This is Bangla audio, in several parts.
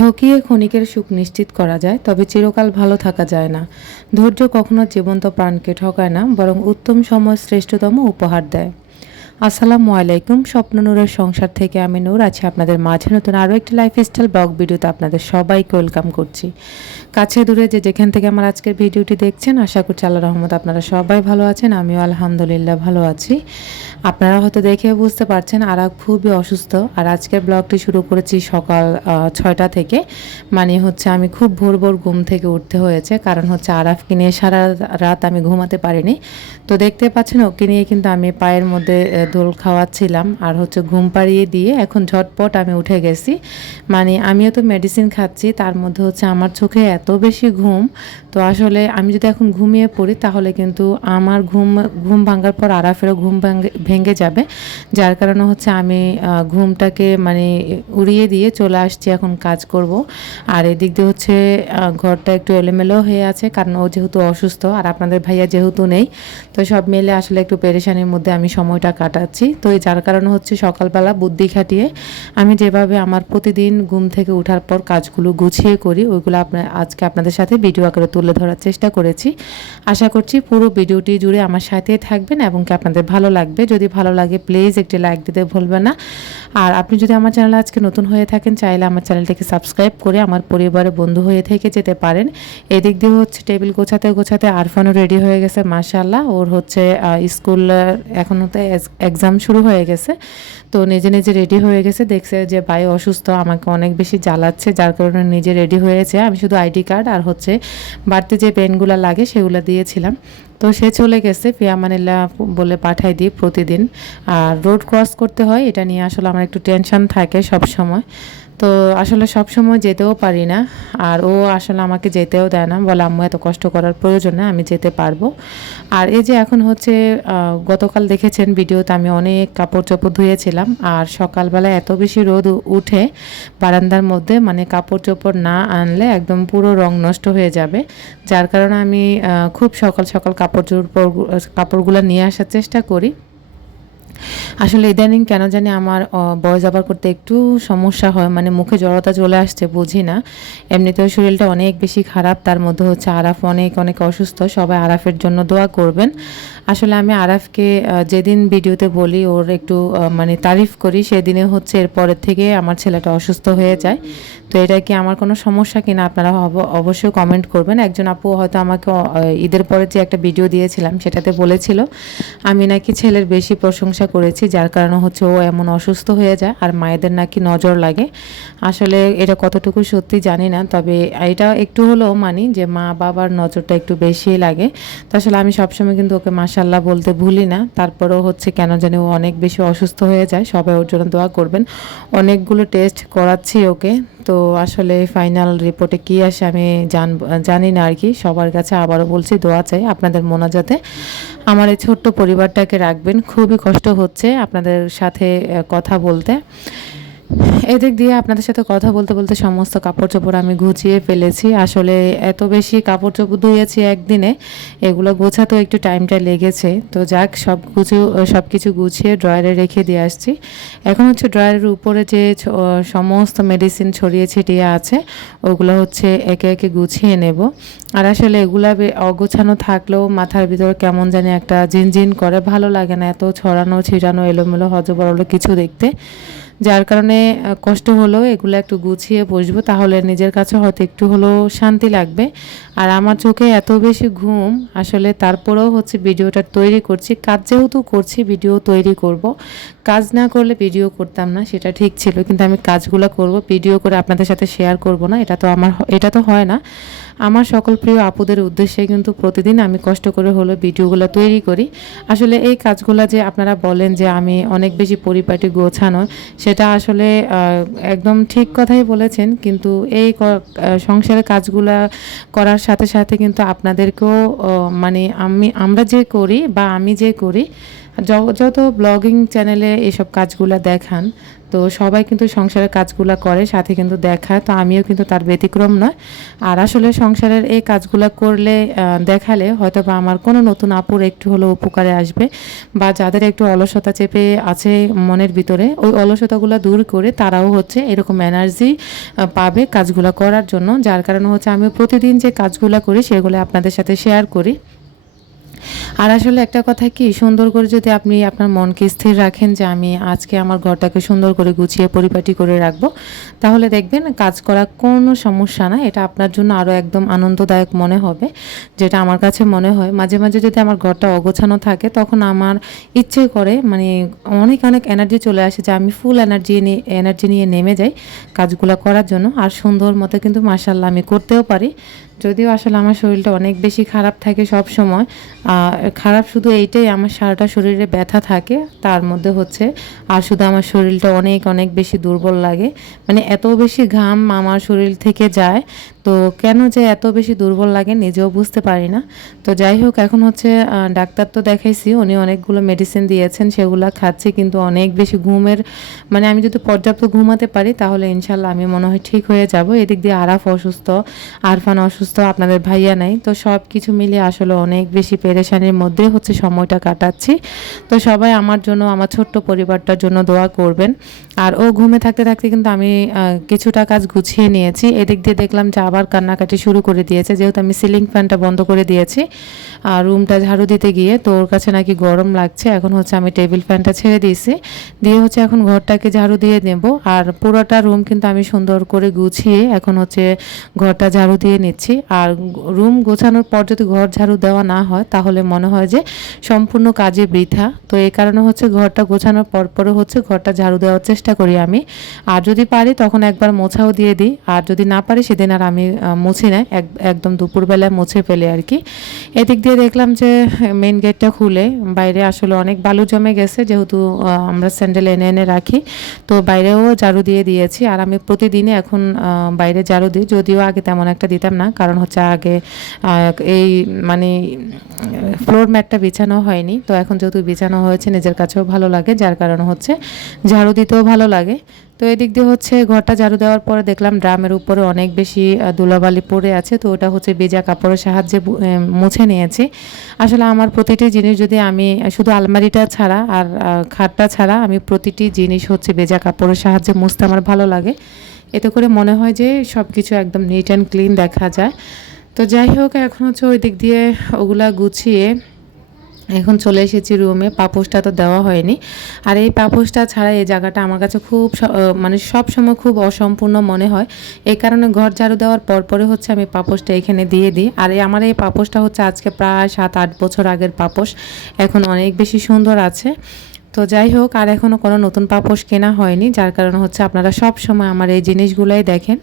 ঠকিয়ে ক্ষণিকের সুখ নিশ্চিত করা যায়, তবে চিরকাল ভালো থাকা যায় না। ধৈর্য কখনো জীবন্ত প্রাণকে ঠকায় না, বরং উত্তম সময় শ্রেষ্ঠতম উপহার দেয়। আসসালামু আলাইকুম, স্বপ্ন নূরের সংসার থেকে আমি নূর, আছি আপনাদের মাঝে নতুন আরও একটি লাইফস্টাইল ব্লগ ভিডিওতে আপনাদের সবাইকে ওয়েলকাম করছি। কাছে দূরে যে যেখান থেকে আমার আজকের ভিডিওটি দেখছেন, আশা করছি আল্লাহ রহমত আপনারা সবাই ভালো আছেন, আমিও আলহামদুলিল্লাহ ভালো আছি। আপনারা হয়তো দেখে বুঝতে পারছেন আর খুবই অসুস্থ। আর আজকের ব্লগটি শুরু করেছি সকাল ছয়টা থেকে। মানে হচ্ছে আমি খুব ভোর ভোর ঘুম থেকে উঠতে হয়েছে, কারণ হচ্ছে আরাফকে নিয়ে সারা রাত আমি ঘুমাতে পারিনি। তো দেখতে পাচ্ছেন, ওকে নিয়ে কিন্তু আমি পায়ের মধ্যে দোল খাওয়াচ্ছিলাম। আর হচ্ছে ঘুম পাড়িয়ে দিয়ে এখন ঝটপট আমি উঠে গেছি। মানে আমিও তো মেডিসিন খাচ্ছি, তার মধ্যে হচ্ছে আমার চোখে এত বেশি ঘুম, তো আসলে আমি যদি এখন ঘুমিয়ে পড়ি, তাহলে কিন্তু আমার ঘুম ঘুম ভাঙার পর আরাফেরও ঘুম ভাঙে- ভেঙে যাবে। যার কারণে হচ্ছে আমি ঘুমটাকে মানে উড়িয়ে দিয়ে চলে আসছি, এখন কাজ করব। আর এদিক দিয়ে হচ্ছে ঘরটা একটু এলোমেলো হয়ে আছে, কারণ ও যেহেতু অসুস্থ, আর আপনাদের ভাইয়া যেহেতু নেই, তো সব মিলে আসলে একটু পেরেশানির মধ্যে আমি সময়টা কাটাচ্ছি। তো যার কারণে হচ্ছে সকালবেলা বুদ্ধি খাটিয়ে আমি যেভাবে আমার প্রতিদিন ঘুম থেকে ওঠার পর কাজগুলো গুছিয়ে করি, ওইগুলো আপনার আজকে আপনাদের সাথে ভিডিও আকারে তুলে ধরার চেষ্টা করেছি। আশা করছি পুরো ভিডিওটি জুড়ে আমার সাথেই থাকবেন এবং কি আপনাদের ভালো লাগবে। যদি ভালো লাগে প্লিজ একটি লাইক দিতে ভুলবেন না। আর আপনি যদি আমার চ্যানেলে আজকে নতুন হয়ে থাকেন চাইলে আমার চ্যানেলটিকে সাবস্ক্রাইব করে আমার পরিবারের বন্ধু হয়ে থেকে যেতে পারেন। এদিক দিয়ে হচ্ছে টেবিল গোছাতে গোছাতে আরফানও রেডি হয়ে গেছে মাশাল্লাহ ওর হচ্ছে স্কুল আহ, এখন তো এক্সাম শুরু হয়ে গেছে। তো নিজে নিজে রেডি হয়ে গেছে, দেখছে যে ভাই অসুস্থ, আমাকে অনেক বেশি জ্বালাচ্ছে, যার কারণে নিজে রেডি হয়েছে। আমি শুধু আইডি কার্ড আর হচ্ছে বাড়তি যে পেনগুলো লাগে সেগুলো দিয়েছিলাম। তো সে চলে গেছে ফিয়ামানিল্লা বলে পাঠাই দিই প্রতিদিন। আর রোড ক্রস করতে হয়, এটা নিয়ে আসলে আমার একটু টেনশন থাকে সব সময় তো আসলে সব সময় যেতেও পারি না। আর ও আসলে আমাকে যেতেও দেয় না। বলে, আম্মু, এত কষ্ট করার প্রয়োজন না আমি যেতে পারব। আর এই যে এখন হচ্ছে গতকাল দেখেছেন ভিডিওতে আমি অনেক কাপড় চোপড় ধুয়েছিলাম। আর সকালবেলা এত বেশি রোদ উঠে বারান্দার মধ্যে মানে কাপড় চোপড় না আনলে একদম পুরো রং নষ্ট হয়ে যাবে। যার কারণে আমি খুব সকাল সকাল কাপড় চোপড় কাপড়গুলো নিয়ে আসার চেষ্টা করি। আসলে ইদানিং কেন জানি আমার বয়স আবার করতে একটু সমস্যা হয় মানে মুখে জড়তা চলে আসছে, বুঝি না। এমনিতেও শরীরটা অনেক বেশি খারাপ, তার মধ্যে হচ্ছে আরাফ অনেক অনেক অসুস্থ, সবাই আরাফের জন্য দোয়া করবেন। আসলে আমি আরাফকে যেদিন ভিডিওতে বলি, ওর একটু মানে তারিফ করি, সেদিনে হচ্ছে এরপরের থেকে আমার ছেলেটা অসুস্থ হয়ে যায়। তো এটা কি আমার কোনো সমস্যা কিনা আপনারা অব- অবশ্যই কমেন্ট করবেন। একজন আপু হয়তো আমাকে ঈদের পরে যে একটা ভিডিও দিয়েছিলাম, সেটাতে বলেছিল, আমি নাকি ছেলের বেশি প্রশংসা করেছি, যার কারণে হচ্ছে ও এমন অসুস্থ হয়ে যায় আর মায়েদের নাকি নজর লাগে। আসলে এটা কতটুকু সত্যি জানি না, তবে এটা একটু হলেও মানি যে মা বাবার নজরটা একটু বেশি লাগে। তো আসলে আমি সবসময় কিন্তু ওকে মাসাল্লাহ বলতে ভুলি না। তারপরেও হচ্ছে কেন জানি ও অনেক বেশি অসুস্থ হয়ে যায়। সবাই ওর জন্য দোয়া করবেন। অনেকগুলো টেস্ট করাচ্ছি ওকে। তো আসলে ফাইনাল রিপোর্টে কি আসে আমি জান জানি না আর কি। সবার কাছে আবারও বলছি, দোয়া চাই আপনাদের মোনাজাতে। আমার এই ছোট্ট পরিবারটাকে রাখবেন। খুবই কষ্ট হচ্ছে আপনাদের সাথে কথা বলতে। এদিক দিয়ে আপনাদের সাথে কথা বলতে বলতে সমস্ত কাপড় চোপড় আমি গুছিয়ে ফেলেছি। আসলে এত বেশি কাপড় চোপড় ধুয়েছি একদিনে, এগুলো গোছাতেও একটু টাইমটা লেগেছে। তো যাক, সব কিছু সব কিছু গুছিয়ে ড্রয়ারে রেখে দিয়ে আসছি। এখন হচ্ছে ড্রয়ারের উপরে যে সমস্ত মেডিসিন ছড়িয়ে ছিটিয়ে আছে, ওগুলো হচ্ছে একে একে গুছিয়ে নেব। আর আসলে এগুলা অগোছানো থাকলেও মাথার ভিতরে কেমন জানি একটা জিনজিন করে, ভালো লাগে না এত ছড়ানো ছিটানো এলোমেলো হজবরলো কিছু দেখতে। যার কারণে কষ্ট হলেও এগুলো একটু গুছিয়ে বসবো, তাহলে নিজের কাছে হয়তো একটু হলেও শান্তি লাগবে। আর আমার চোখে এত বেশি ঘুম, আসলে তারপরেও হচ্ছে ভিডিওটা তৈরি করছি। কাজ যেহেতু করছি, ভিডিও তৈরি করব। কাজ না করলে ভিডিও করতাম না, সেটা ঠিক ছিল। কিন্তু আমি কাজগুলো করব, ভিডিও করে আপনাদের সাথে শেয়ার করব না, এটা তো আমার এটা তো হয় না। আমার সকল প্রিয় আপুদের উদ্দেশ্যে কিন্তু প্রতিদিন আমি কষ্ট করে হলো ভিডিওগুলো তৈরি করি। আসলে এই কাজগুলো যে আপনারা বলেন যে আমি অনেক বেশি পরিপাটি গোছানো সেটা আসলে একদম ঠিক কথাই বলেছেন। কিন্তু এই সংসারের কাজগুলা করার সাথে সাথে কিন্তু আপনাদেরকেও মানে আমি, আমরা যে করি বা আমি যে করি যত ব্লগিং চ্যানেলে এসব কাজগুলো দেখান, তো সবাই কিন্তু সংসারের কাজগুলো করে, সাথে কিন্তু দেখায়, তো আমিও কিন্তু তার ব্যতিক্রম নয়। আর আসলে সংসারের এই কাজগুলো করলে দেখালে হয়তো বা আমার কোনো নতুন আপুর একটু হলেও উপকারে আসবে, বা যাদের একটু অলসতা চেপে আছে মনের ভিতরে, ওই অলসতাগুলো দূর করে তারাও হচ্ছে এরকম এনার্জি পাবে কাজগুলো করার জন্য। যার কারণে হচ্ছে আমি প্রতিদিন যে কাজগুলো করি, সেগুলো আপনাদের সাথে শেয়ার করি। আর আসলে একটা কথা কি, সুন্দর করে যদি আপনি আপনার মনকে স্থির রাখেন যে আমি আজকে আমার ঘরটাকে সুন্দর করে গুছিয়ে পরিপাটি করে রাখব, তাহলে দেখবেন কাজ করা কোনো সমস্যা না এটা আপনার জন্য আরও একদম আনন্দদায়ক মনে হবে, যেটা আমার কাছে মনে হয়। মাঝে মাঝে যদি আমার ঘরটা অগোছানো থাকে, তখন আমার ইচ্ছে করে মানে অনেক অনেক এনার্জি চলে আসে যে আমি ফুল এনার্জি নিয়ে এনার্জি নিয়ে নেমে যাই কাজগুলো করার জন্য। আর সুন্দর মতো কিন্তু মার্শাল্লাহ আমি করতেও পারি। যদিও আসলে আমার শরীরটা অনেক বেশি খারাপ থাকে সব সময় খারাপ শুধু এইটাই, আমার সারাটা শরীরে ব্যথা থাকে, তার মধ্যে হচ্ছে, আর শুধু আমার শরীরটা অনেক অনেক বেশি দুর্বল লাগে। মানে এত বেশি ঘাম আমার শরীর থেকে যায়, তো কেন যে এত বেশি দুর্বল লাগে নিজেও বুঝতে পারি না। তো যাই হোক, এখন হচ্ছে ডাক্তার তো দেখাইছি, উনি অনেকগুলো মেডিসিন দিয়েছেন, সেগুলো খাচ্ছি, কিন্তু অনেক বেশি ঘুমের মানে আমি যদি পর্যাপ্ত ঘুমাতে পারি, তাহলে ইনশাল্লাহ আমি মনে হয় ঠিক হয়ে যাব। এদিক দিয়ে আরাফ অসুস্থ, আরফান অসুস্থ আপনাদের ভাইয়া নাই। তো সব কিছু মিলিয়ে আসলে অনেক বেশি পেরেশানির মধ্যে হচ্ছে সময়টা কাটাচ্ছি। তো সবাই আমার জন্য, আমার ছোট্ট পরিবারটার জন্য দোয়া করবেন। আর ও ঘুমে থাকতে থাকতে কিন্তু আমি কিছুটা কাজ গুছিয়ে নিয়েছি। এদিক দিয়ে দেখলাম যে আবার কান্নাকাটি শুরু করে দিয়েছে। যেহেতু আমি সিলিং ফ্যানটা বন্ধ করে দিয়েছি, আর রুমটা ঝাড়ু দিতে গিয়ে তো ওর কাছে নাকি গরম লাগছে। এখন হচ্ছে আমি টেবিল ফ্যানটা ছেড়ে দিয়েছি। দিয়ে হচ্ছে এখন ঘরটাকে ঝাড়ু দিয়ে নেব। আর পুরোটা রুম কিন্তু আমি সুন্দর করে গুছিয়ে এখন হচ্ছে ঘরটা ঝাড়ু দিয়ে নিচ্ছি। আর রুম গোছানোর পর যদি ঘর ঝাড়ু দেওয়া না হয়, তাহলে মনে হয় যে সম্পূর্ণ কাজে বৃথা। তো এই কারণে হচ্ছে ঘরটা গোছানোর পর পরে হচ্ছে ঘরটা ঝাড়ু দেওয়ার চেষ্টা করি আমি। আর যদি পারি, তখন একবার মোছাও দিয়ে দিই। আর যদি না পারি, সেদিন আর আমি মুছি না। এক, একদম দুপুরবেলায় মুছে ফেলে আর কি। এদিক দিয়ে দেখলাম যে মেন গেটটা খুলে। বাইরে আসলে অনেক বালু জমে গেছে, যেহেতু আমরা স্যান্ডেল এনে এনে রাখি। তো বাইরেও ঝাড়ু দিয়ে দিয়েছি। আর আমি প্রতিদিনই এখন বাইরে ঝাড়ু দিই। যদিও আগে তেমন একটা দিতাম না। কারণ হচ্ছে আগে এই মানে ফ্লোর ম্যাটটা বিছানো হয়নি। তো এখন যেহেতু বিছানো হয়েছে, নিজের কাছেও ভালো লাগে, যার কারণ হচ্ছে ঝাড়ু দিতেও ভালো লাগে। তো এদিক দিয়ে হচ্ছে ঘরটা ঝাড়ু দেওয়ার পরে দেখলাম ড্রামের উপরে অনেক বেশি ধুলাবালি পড়ে আছে। তো ওটা হচ্ছে বেজা কাপড়ের সাহায্যে মুছে নিয়েছি। আসলে আমার প্রতিটি জিনিস যদি আমি, শুধু আলমারিটা ছাড়া আর খাটটা ছাড়া আমি প্রতিটি জিনিস হচ্ছে বেজা কাপড়ের সাহায্যে মুছতে আমার ভালো লাগে। এতে করে মনে হয় যে সব কিছু একদম নিট অ্যান্ড ক্লিন দেখা যায়। তো যাই হোক, এখন হচ্ছে ওই দিক দিয়ে ওগুলা গুছিয়ে এখন চলে এসেছি রুমে। পাপোশটা তো দেওয়া হয়নি। আর এই পাপোশটা ছাড়া এই জায়গাটা আমার কাছে খুব মানে সব সময় খুব অসম্পূর্ণ মনে হয়। এই কারণে ঘর ঝাড়ু দেওয়ার পর পরে হচ্ছে আমি পাপোশটা এখানে দিয়ে দিই। আর এই আমার এই পাপোশটা হচ্ছে আজকে প্রায় সাত আট বছর আগের পাপোশ। এখন অনেক বেশি সুন্দর আছে। তো যাই হোক, আর এখনও কোনো নতুন পাপোশ কেনা হয়নি, যার কারণে হচ্ছে আপনারা সব সময় আমার এই জিনিসগুলোই দেখেন।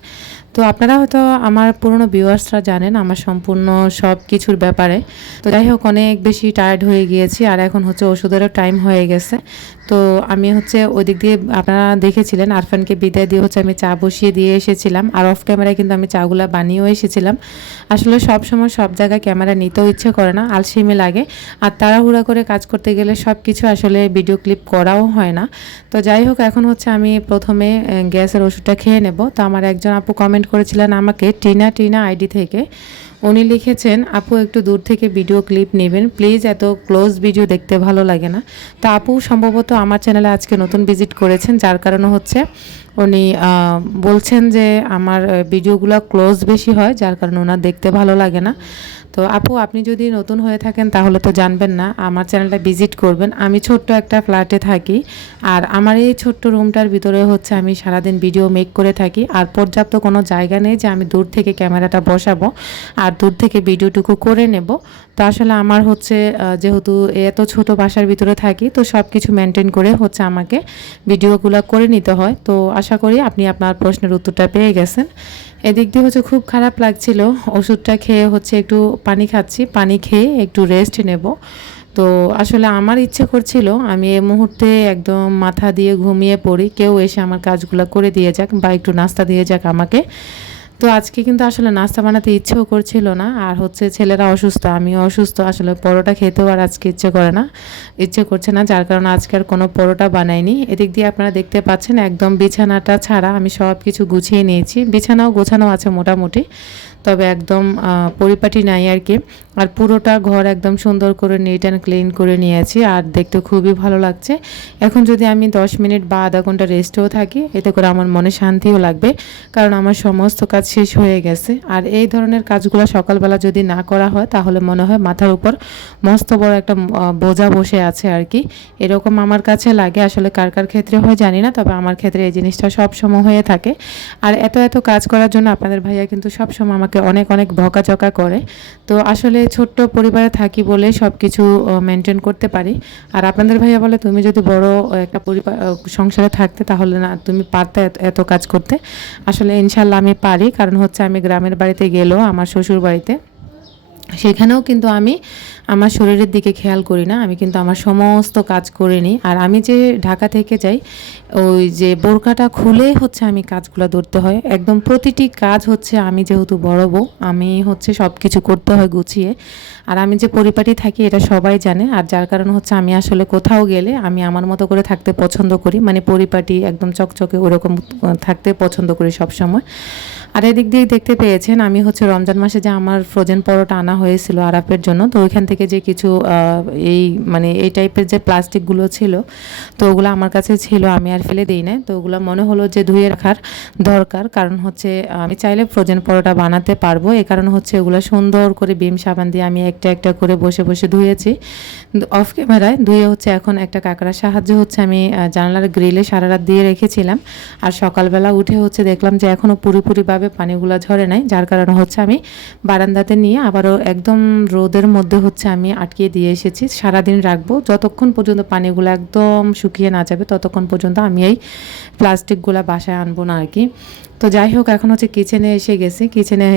তো আপনারা হয়তো আমার পুরনো ভিউয়ার্সরা জানেন আমার সম্পূর্ণ সব কিছুর ব্যাপারে। তো যাই হোক, অনেক বেশি টায়ার্ড হয়ে গিয়েছি, আর এখন হচ্ছে ওষুধেরও টাইম হয়ে গেছে। তো আমি হচ্ছে ওই দিক দিয়ে আপনারা দেখেছিলেন আরফানকে বিদায় দিয়ে হচ্ছে আমি চা বসিয়ে দিয়ে এসেছিলাম আর অফ ক্যামেরায় কিন্তু আমি চাগুলো বানিয়েও এসেছিলাম। আসলে সব সময় সব জায়গায় ক্যামেরা নিতেও ইচ্ছে করে না, আলসেমি লাগে। আর তাড়াহুড়া করে কাজ করতে গেলে সব কিছু আসলে ভিডিও ক্লিপ করাও হয় না। তো যাই হোক, এখন হচ্ছে আমি প্রথমে গ্যাসের ওষুধটা খেয়ে নেব। তো আমার একজন আপু কমেন্ট করেছিলেন আমাকে, টিনা টিনা আইডি থেকে। উনি লিখেছেন, আপু, একটু দূর থেকে ভিডিও ক্লিপ নেবেন। প্লিজ এত ক্লোজ ভিডিও দেখতে ভালো লাগে না। তা আপু সম্ভবত আমার চ্যানেলে আজকে নতুন ভিজিট করেছেন, যার কারণে হচ্ছে উনি বলছেন যে আমার ভিডিওগুলো ক্লোজ বেশি হয়, যার কারণে ওনার দেখতে ভালো লাগে না। তো আপু, আপনি যদি নতুন হয়ে থাকেন তাহলে তো জানবেন না, আমার চ্যানেলটা ভিজিট করবেন। আমি ছোট্ট একটা ফ্ল্যাটে থাকি আর আমার এই ছোট্ট রুমটার ভিতরে হচ্ছে আমি সারাদিন ভিডিও মেক করে থাকি আর পর্যাপ্ত কোনো জায়গা নেই যে আমি দূর থেকে ক্যামেরাটা বসাবো আর দূর থেকে ভিডিওটুকু করে নেব। তো আসলে আমার হচ্ছে যেহেতু এত ছোট বাসার ভিতরে থাকি, তো সব কিছু মেনটেন করে হচ্ছে আমাকে ভিডিওগুলো করে নিতে হয়। তো আশা করি আপনি আপনার প্রশ্নের উত্তরটা পেয়ে গেছেন। এদিক দিয়ে হচ্ছে খুব খারাপ লাগছিল। ওষুধটা খেয়ে হচ্ছে একটু পানি খাচ্ছি, পানি খেয়ে একটু রেস্ট নেব। তো আসলে আমার ইচ্ছে করছিল, আমি এ মুহূর্তে একদম মাথা দিয়ে ঘুমিয়ে পড়ি, কেউ এসে আমার কাজগুলো করে দিয়ে যাক বা একটু নাস্তা দিয়ে যাক আমাকে। তো আজকে কিন্তু আসলে নাস্তা বানাতে ইচ্ছেও করছিল না। আর হচ্ছে ছেলেরা অসুস্থ, আমিও অসুস্থ, আসলে পরোটা খেতেও আর আজকে ইচ্ছে করে না। ইচ্ছে করছে না, যার কারণে আজকে আর কোনো পরোটা বানাইনি। এদিক দিয়ে আপনারা দেখতে পাচ্ছেন, একদম বিছানাটা ছাড়া আমি সব কিছু গুছিয়ে নিয়েছি। বিছানাও গোছানো আছে মোটামুটি, তবে একদম পরিপাটি নাই আর কি। আর পুরোটা ঘর একদম সুন্দর করে নিট অ্যান্ড ক্লিন করে নিয়েছি, আর দেখতে খুবই ভালো লাগছে। এখন যদি আমি দশ মিনিট বা আধা ঘণ্টা রেস্টেও থাকি, এতে করে আমার মনে শান্তিও লাগবে। কারণ আমার সমস্ত কাজ শেষ হয়ে গেছে। আর এই ধরনের কাজগুলো সকালবেলা যদি না করা হয়, তাহলে মনে হয় মাথার উপর মস্ত বড় একটা বোঝা বসে আছে আর কি। এরকম আমার কাছে লাগে, আসলে কার কার ক্ষেত্রে হয় জানি না, তবে আমার ক্ষেত্রে এই জিনিসটা সব সময় হয়ে থাকে। আর এত এত কাজ করার জন্য আপনাদের ভাইয়া কিন্তু সব সময় আমাকে অনেক অনেক বকাঝকা করে। তো আসলে ছোট্ট পরিবারে থাকি বলে সব কিছু মেনটেন করতে পারি। আর আপনাদের ভাইয়া বলে, তুমি যদি বড় একটা পরিবার সংসারে থাকতে, তাহলে না, তুমি পারতে এত কাজ করতে। আসলে ইনশাল্লাহ আমি পারি। কারণ হচ্ছে আমি গ্রামের বাড়িতে গেলেও আমার শ্বশুর বাড়িতে সেখানেও কিন্তু আমি আমার শরীরের দিকে খেয়াল করি না। আমি কিন্তু আমার সমস্ত কাজ করে নিই। আর আমি যে ঢাকা থেকে যাই, ওই যে বোরকাটা খুলে হচ্ছে আমি কাজগুলো ধরতে হয়। একদম প্রতিটি কাজ হচ্ছে আমি যেহেতু বড় বউ, আমি হচ্ছে সব কিছু করতে হয় গুছিয়ে। আর আমি যে পরিপাটি থাকি এটা সবাই জানে। আর যার কারণ হচ্ছে আমি আসলে কোথাও গেলে আমি আমার মতো করে থাকতে পছন্দ করি। মানে পরিপাটি একদম চকচকে ওরকম থাকতে পছন্দ করি সব সময় আর এদিক দিয়ে দেখতে পেয়েছেন আমি হচ্ছে রমজান মাসে যে আমার ফ্রোজেন পরোটা আনা হয়েছিল আরাপের জন্য, তো ওইখান থেকে যে কিছু এই মানে এই টাইপের যে প্লাস্টিকগুলো ছিল, তো ওগুলো আমার কাছে ছিল, আমি আর ফেলে দিই না তো ওগুলো মনে হলো যে ধুয়ে রাখার দরকার, কারণ হচ্ছে, আমি চাইলে ফ্রোজেন পরোটা বানাতে পারব। এ কারণে হচ্ছে ওগুলো সুন্দর করে বিম সাবান দিয়ে আমি একটা একটা করে বসে বসে ধুয়েছি। অফ ক্যামেরায় ধুয়ে হচ্ছে এখন একটা কাঁকড়ার সাহায্যে হচ্ছে আমি জানালার গ্রিলে সারা রাত দিয়ে রেখেছিলাম। আর সকালবেলা উঠে হচ্ছে দেখলাম যে এখনও পুরোপুরিভাবে পানিগুলো ঝরে নাই, যার কারণে হচ্ছে আমি বারান্দাতে নিয়ে আবারও একদম রোদের মধ্যে হচ্ছে আমি আটকিয়ে দিয়ে এসেছি। সারাদিন রাখব। যতক্ষণ পর্যন্ত পানিগুলো একদম শুকিয়ে না যাবে, ততক্ষণ পর্যন্ত আমি এই প্লাস্টিকগুলো বাসায় আনব না আর কি। তো যাই হোক, এখন হচ্ছে কিচেনে এসে গেছি। কিচেনে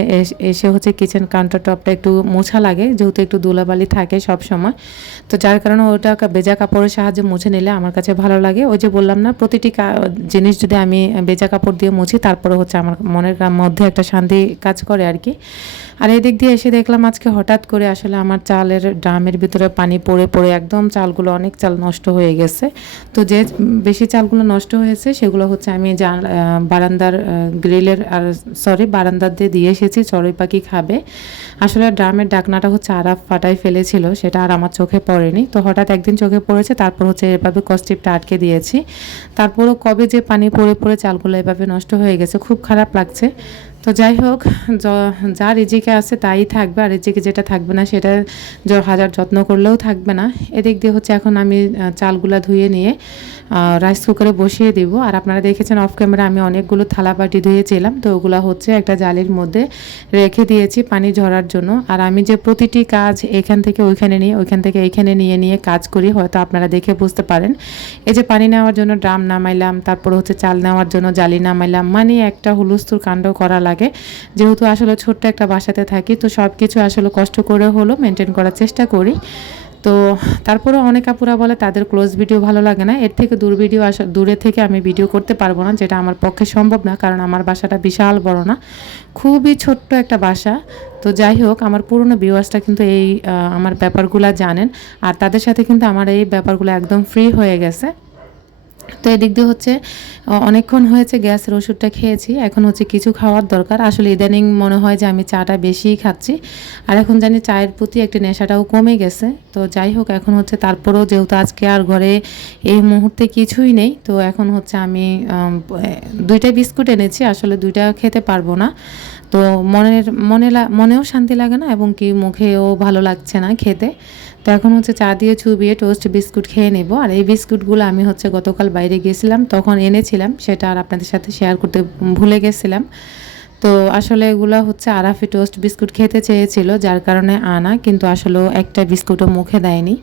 এসে হচ্ছে কিচেন কাউন্টার টপটা একটু মোছা লাগে, যেহেতু একটু ধুলাবালি থাকে সব সময় তো যার কারণে ওটা বেজা কাপড়ের সাহায্যে মুছে নিলে আমার কাছে ভালো লাগে। ওই যে বললাম না, প্রতিটি জিনিস যদি আমি বেজা কাপড় দিয়ে মুছি, তারপরে হচ্ছে আমার মনের মধ্যে একটা শান্তি কাজ করে আর কি। আর এদিক দিয়ে এসে দেখলাম আজকে হঠাৎ করে আসলে আমার চালের ড্রামের ভিতরে পানি পড়ে পড়ে একদম চালগুলো অনেক চাল নষ্ট হয়ে গেছে। তো যে বেশি চালগুলো নষ্ট হয়েছে, সেগুলো হচ্ছে আমি বারান্দার গ্রিলের, আর সরি, বারান্দার দিয়ে দিয়ে এসেছি, চড়ুই পাখি খাবে। আসলে ড্রামের ডাকনাটা হচ্ছে আরাফ ফাটাই ফেলেছিল, সেটা আর আমার চোখে পড়েনি। তো হঠাৎ একদিন চোখে পড়েছে, তারপর হচ্ছে এভাবে কস্টিপটা আটকে দিয়েছি। তারপরও কবে যে পানি পড়ে পড়ে চালগুলো এভাবে নষ্ট হয়ে গেছে, খুব খারাপ লাগছে। তো যাই হোক, য- রিজিকে আছে তাই থাকবে, আর রিজিকে যেটা থাকবে না সেটা হাজার যত্ন করলেও থাকবে না। এদিক দিয়ে হচ্ছে এখন আমি চালগুলা ধুয়ে নিয়ে রাইস কুকারে বসিয়ে দিব। আর আপনারা দেখেছেন অফ ক্যামেরা আমি অনেকগুলো থালা বাটি ধুয়েছিলাম, তো ওগুলো হচ্ছে একটা জালির মধ্যে রেখে দিয়েছি পানি ঝরার জন্য। আর আমি যে প্রতিটি কাজ এখান থেকে ওইখানে নিয়ে, ওইখান থেকে এইখানে নিয়ে নিয়ে কাজ করি, হয়তো আপনারা দেখে বুঝতে পারেন। এই যে পানি নেওয়ার জন্য ড্রাম নামাইলাম, তারপর হচ্ছে চাল নেওয়ার জন্য জালি নামাইলাম মানে একটা হুলস্থুর কাণ্ড করা লাগে। যেহেতু আসলে ছোট্ট একটা বাসাতে থাকি, তো সব কিছু আসলে কষ্ট করে হলো মেনটেন করার চেষ্টা করি। তো তারপরে অনেক আপুরা বলে, তাদের ক্লোজ ভিডিও ভালো লাগে না। এর থেকে দূর ভিডিও আসা, দূরে থেকে আমি ভিডিও করতে পারব না, যেটা আমার পক্ষে সম্ভব না, কারণ আমার বাসাটা বিশাল বড় না। খুবই ছোট্ট একটা বাসা। তো যাই হোক, আমার পুরনো ভিউয়ার্সটা কিন্তু এই আমার ব্যাপারগুলো জানেন। আর তাদের সাথে কিন্তু আমার এই ব্যাপারগুলো একদম ফ্রি হয়ে গেছে। তো এদিক দিয়ে হচ্ছে অনেকক্ষণ হয়েছে গ্যাসের ওষুধটা খেয়েছি। এখন হচ্ছে কিছু খাওয়ার দরকার। আসলে ইদানিং মনে হয় যে আমি চাটা বেশিই খাচ্ছি। আর এখন জানি চায়ের প্রতি একটু নেশাটাও কমে গেছে। তো যাই হোক, এখন হচ্ছে তারপরেও যেহেতু আজকে আর ঘরে এই মুহূর্তে কিছুই নেই, তো এখন হচ্ছে আমি দুইটা বিস্কুট এনেছি। আসলে দুইটা খেতে পারব না। তো মনের, মনে মনেও শান্তি লাগে না এবং কি মুখেও ভালো লাগছে না খেতে। তো এখন হচ্ছে চা দিয়ে চুবিয়ে টোস্ট বিস্কুট খেয়ে নেব। আর এই বিস্কুটগুলো আমি হচ্ছে গতকাল বাইরে গেছিলাম তখন এনেছিলাম সেটা আর আপনাদের সাথে শেয়ার করতে ভুলে গেছিলাম। তো আসলে এগুলো হচ্ছে আরাফি টোস্ট বিস্কুট খেতে চেয়েছিল, যার কারণে আনা, কিন্তু আসলে একটা বিস্কুটও মুখে দেয়নি।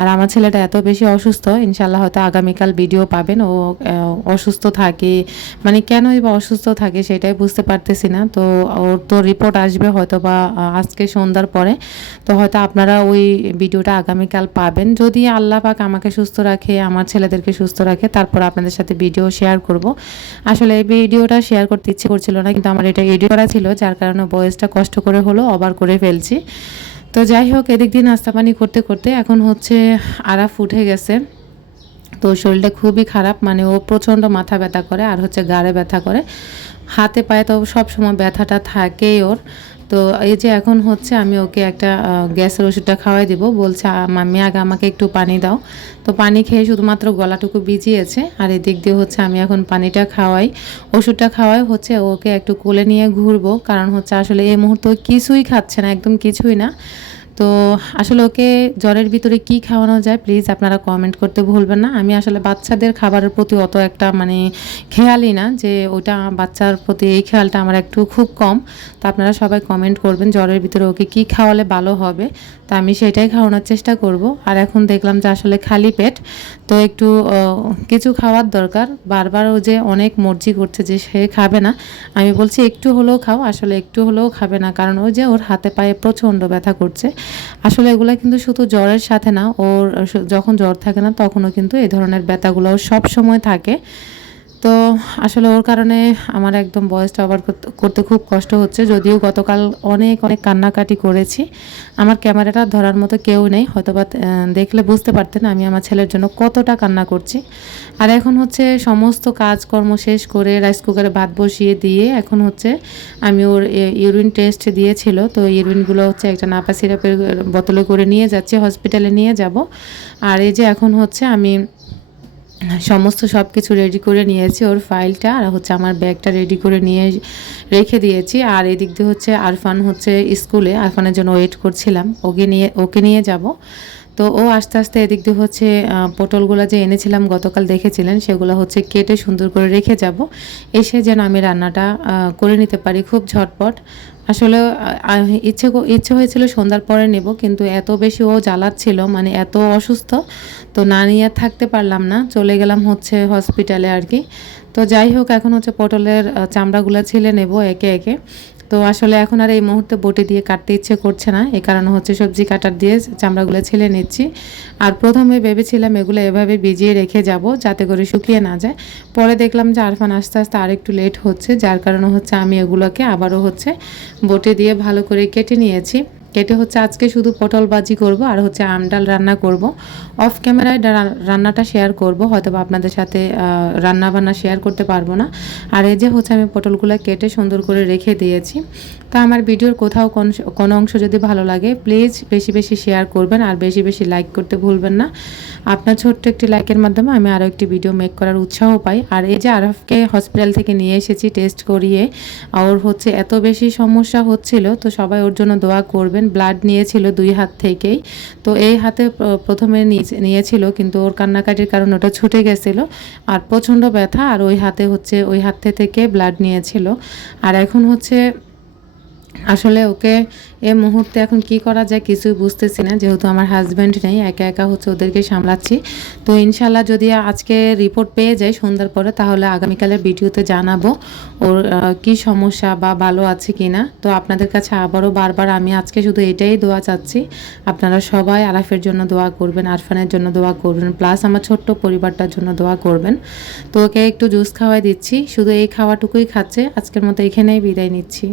আর আমার ছেলেটা এত বেশি অসুস্থ ইনশাল্লাহ হয়তো আগামীকাল ভিডিও পাবেন, ও অসুস্থ থাকে। মানে কেনই বা অসুস্থ থাকে সেটাই বুঝতে পারতেছি না। তো ওর তো রিপোর্ট আসবে হয়তো বা আজকে সন্ধ্যার পরে। তো হয়তো আপনারা ওই ভিডিওটা আগামীকাল পাবেন। যদি আল্লাহ পাক আমাকে সুস্থ রাখে, আমার ছেলেদেরকে সুস্থ রাখে, তারপর আপনাদের সাথে ভিডিও শেয়ার করব। আসলে এই ভিডিওটা শেয়ার করতে ইচ্ছে করছিল না, কিন্তু আমার এটাই ভিডিওটা এডিট করা ছিল, যার কারণে বয়েসটা কষ্ট করে হলো, ওভার করে ফেলছি। তো যাই হোক, এদিক দিয়ে নাস্তা পানি করতে করতে এখন হচ্ছে আরাফ উঠে গেছে। তো শরীরটা খুবই খারাপ মানে ও প্রচণ্ড মাথা ব্যথা করে আর হচ্ছে গাড়ে ব্যথা করে। হাতে পায়ে তো সবসময় ব্যথাটা থাকেই ওর। তো এই যে এখন হচ্ছে আমি ওকে একটা গ্যাসের ওষুধটা খাওয়াই দেবো। বলছে "আ, মাম্মি আগে আমাকে একটু পানি দাও। তো পানি খেয়ে শুধুমাত্র গলাটুকু ভিজিয়েছে। আর এদিক দিয়ে হচ্ছে আমি এখন পানিটা খাওয়াই। ওষুধটা খাওয়াই হচ্ছে ওকে একটু কোলে নিয়ে ঘুরবো। কারণ হচ্ছে আসলে এই মুহূর্তে কিছুই খাচ্ছে না একদম কিছুই না। তো আসলে ওকে জ্বরের ভিতরে কি খাওয়ানো যায় প্লিজ আপনারা কমেন্ট করতে ভুলবেন না। আমি আসলে বাচ্চাদের খাবারের প্রতি অত একটা মানে খেয়ালই না যে ওইটা বাচ্চার প্রতি এই খেয়ালটা আমার একটু খুব কম। তো আপনারা সবাই কমেন্ট করবেন জ্বরের ভিতরে ওকে কি খাওয়ালে ভালো হবে। তা আমি সেটাই খাওয়ানোর চেষ্টা করব। আর এখন দেখলাম যে আসলে খালি পেট। তো একটু কিছু খাওয়ার দরকার। বারবার ও যে অনেক মর্জি করছে যে সে খাবে না। আমি বলছি, একটু হলেও খাও। আসলে একটু হলেও খাবে না। কারণ ওই যে ওর হাতে পায়ে প্রচণ্ড ব্যথা করছে। আসলে এগুলো কিন্তু শুধু জ্বরের সাথে না। ওর, যখন জ্বর থাকে না, তখনও কিন্তু এই ধরনের ব্যথাগুলো সব সময় থাকে। তো আসলে ওর কারণে আমার একদম বয়সটা আবার করতে খুব কষ্ট হচ্ছে। যদিও গতকাল অনেক অনেক কান্নাকাটি করেছি। আমার ক্যামেরাটা ধরার মতো কেউ নেই। হয়তো বা দেখলে বুঝতে পারতেন আমি আমার ছেলের জন্য কতটা কান্না করছি। আর এখন হচ্ছে সমস্ত কাজকর্ম শেষ করে রাইস কুকারে ভাত বসিয়ে দিয়ে এখন হচ্ছে আমি ওর ইউরিন টেস্ট দিয়েছিল। তো ইউরিনগুলো হচ্ছে একটা নাপা সিরাপের বোতলে করে নিয়ে যাচ্ছি হসপিটালে নিয়ে যাব। আর এই যে এখন হচ্ছে আমি সমস্ত সব কিছু রেডি করে নিয়েছি ওর ফাইলটা আর হচ্ছে আমার ব্যাগটা রেডি করে নিয়ে রেখে দিয়েছি। আর এদিক দিয়ে হচ্ছে আরফান হচ্ছে স্কুলে, আরফানের জন্য ওয়েট করছিলাম। ওকে নিয়ে ওকে নিয়ে যাব। তো ও আস্তে আস্তে এদিক দিয়ে হচ্ছে পটলগুলো যে এনেছিলাম গতকাল দেখেছিলেন, সেগুলো হচ্ছে কেটে সুন্দর করে রেখে যাব। এসে যেন আমি রান্নাটা করে নিতে পারি খুব ঝটপট। আসলে ইচ্ছে ইচ্ছে হয়েছিল সন্ধ্যার পরে নেব, কিন্তু এত বেশি ও জ্বালাচ্ছিল মানে এত অসুস্থ, তো না নিয়ে থাকতে পারলাম না, চলে গেলাম হচ্ছে হসপিটালে আর কি। তো যাই হোক, এখন হচ্ছে পটলের চামড়াগুলো ছিলে নেব একে একে। তো আসলে এখন আর এই মুহূর্তে বটি দিয়ে কাটতে ইচ্ছে করছে না। এ কারণে হচ্ছে সবজি কাটার দিয়ে চামড়াগুলো ছেলে নিচ্ছি। আর প্রথমে ভেবেছিলাম এগুলো এভাবে ভিজিয়ে রেখে যাব যাতে করে শুকিয়ে না যায়। পরে দেখলাম যে আরফান আস্তে আস্তে আর একটু লেট হচ্ছে, যার কারণে হচ্ছে আমি এগুলোকে আবারও হচ্ছে বটি দিয়ে ভালো করে কেটে নিয়েছি। কেটে হচ্ছে আজকে শুধু পটল বাজি করব আর হচ্ছে আম ডাল রান্না করব। অফ ক্যামেরায় রান্নাটা শেয়ার করব হয়তো আপনাদের সাথে রান্না বান্না শেয়ার করতে পারব না। আর এই যে হচ্ছে আমি পটলগুলো কেটে সুন্দর করে রেখে দিয়েছি। তা আমার ভিডিওর কোথাও কোনো অংশ যদি ভালো লাগে প্লিজ বেশি বেশি শেয়ার করবেন আর বেশি বেশি লাইক করতে ভুলবেন না। আপনার ছোট্ট একটি লাইকের মাধ্যমে আমি আরও একটি ভিডিও মেক করার উৎসাহ পাই। আর এই যে আরফকে হসপিটাল থেকে নিয়ে এসেছি টেস্ট করিয়ে, ওর হচ্ছে এত বেশি সমস্যা হচ্ছিল, তো সবাই ওর জন্য দোয়া করবেন। ব্লাড নিয়েছিল দুই হাত থেকেই। তো এই হাতে প্রথমে নিয়ে- নিয়েছিল, কিন্তু ওর কান্নাকাটির কারণে ওটা ছুটে গেছিল। আর প্রচণ্ড ব্যথা, আর ওই হাতে হচ্ছে, ওই হাতে থেকে ব্লাড নিয়েছিল। আর এখন হচ্ছে, আসলে ওকে এ মুহূর্তে এখন কি করা যায় কিছুই বুঝতেছি না, যেহেতু আমার হাজব্যান্ড নেই, একা একা হচ্ছে ওদেরকে সামলাচ্ছি। তো ইনশাল্লাহ যদি আজকে রিপোর্ট পেয়ে যাই সন্ধ্যার পরে, তাহলে আগামীকালের ভিডিওতে জানাব ওর কি সমস্যা বা ভালো আছে কি না তো আপনাদের কাছে আবারও বারবার আমি আজকে শুধু এটাই দোয়া চাচ্ছি, আপনারা সবাই আরাফের জন্য দোয়া করবেন, আরফানের জন্য দোয়া করবেন প্লাস আমার ছোট্ট পরিবারটার জন্য দোয়া করবেন। তো ওকে একটু জুস খাওয়াই দিচ্ছি, শুধু এই খাওয়াটুকুই খাচ্ছে, আজকের মতো এখানেই বিদায় নিচ্ছি।